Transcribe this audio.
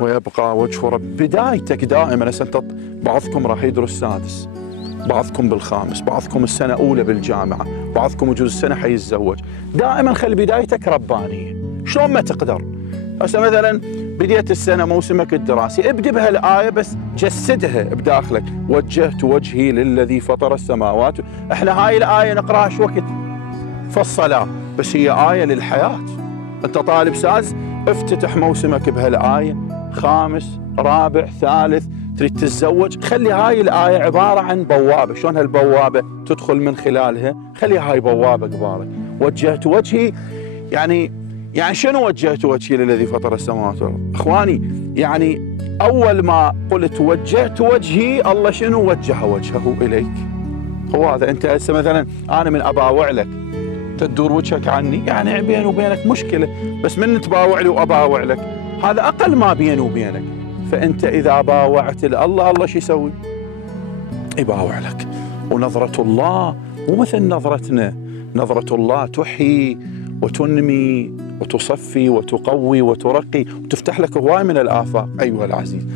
ويبقى وجه رب. بدايتك دائما هسه انت بعضكم راح يدرس سادس، بعضكم بالخامس، بعضكم السنه اولى بالجامعه، بعضكم يجوز السنه حيتزوج. دائما خلي بدايتك ربانيه، شلون ما تقدر. هسه مثلا بديت السنه موسمك الدراسي، ابدي بهالايه بس جسدها بداخلك، وجهت وجهي للذي فطر السماوات. احنا هاي الايه نقراها شو وقت؟ في الصلاه، بس هي ايه للحياه. انت طالب سادس، افتتح موسمك بهالايه، خامس، رابع، ثالث، تريد تتزوج، خلي هاي الآية عبارة عن بوابة. شلون هالبوابة تدخل من خلالها؟ خلي هاي بوابة قبالك. وجهت وجهي، يعني شنو وجهت وجهي للذي فطر السماوات والأرض؟ إخواني، يعني أول ما قلت وجهت وجهي، الله شنو وجه وجهه إليك؟ هو هذا. أنت هسه مثلا أنا من أباوع لك تدور وجهك عني، يعني بيني وبينك مشكلة، بس من تباوع لي وأباوع لك هذا أقل ما بيني وبينك. فأنت إذا باوعت الله، الله شو يسوي؟ يباوع لك. ونظرة الله مو مثل نظرتنا، نظرة الله تحيي وتنمي وتصفي وتقوي وترقي وتفتح لك هواي من الآفاق أيها العزيز.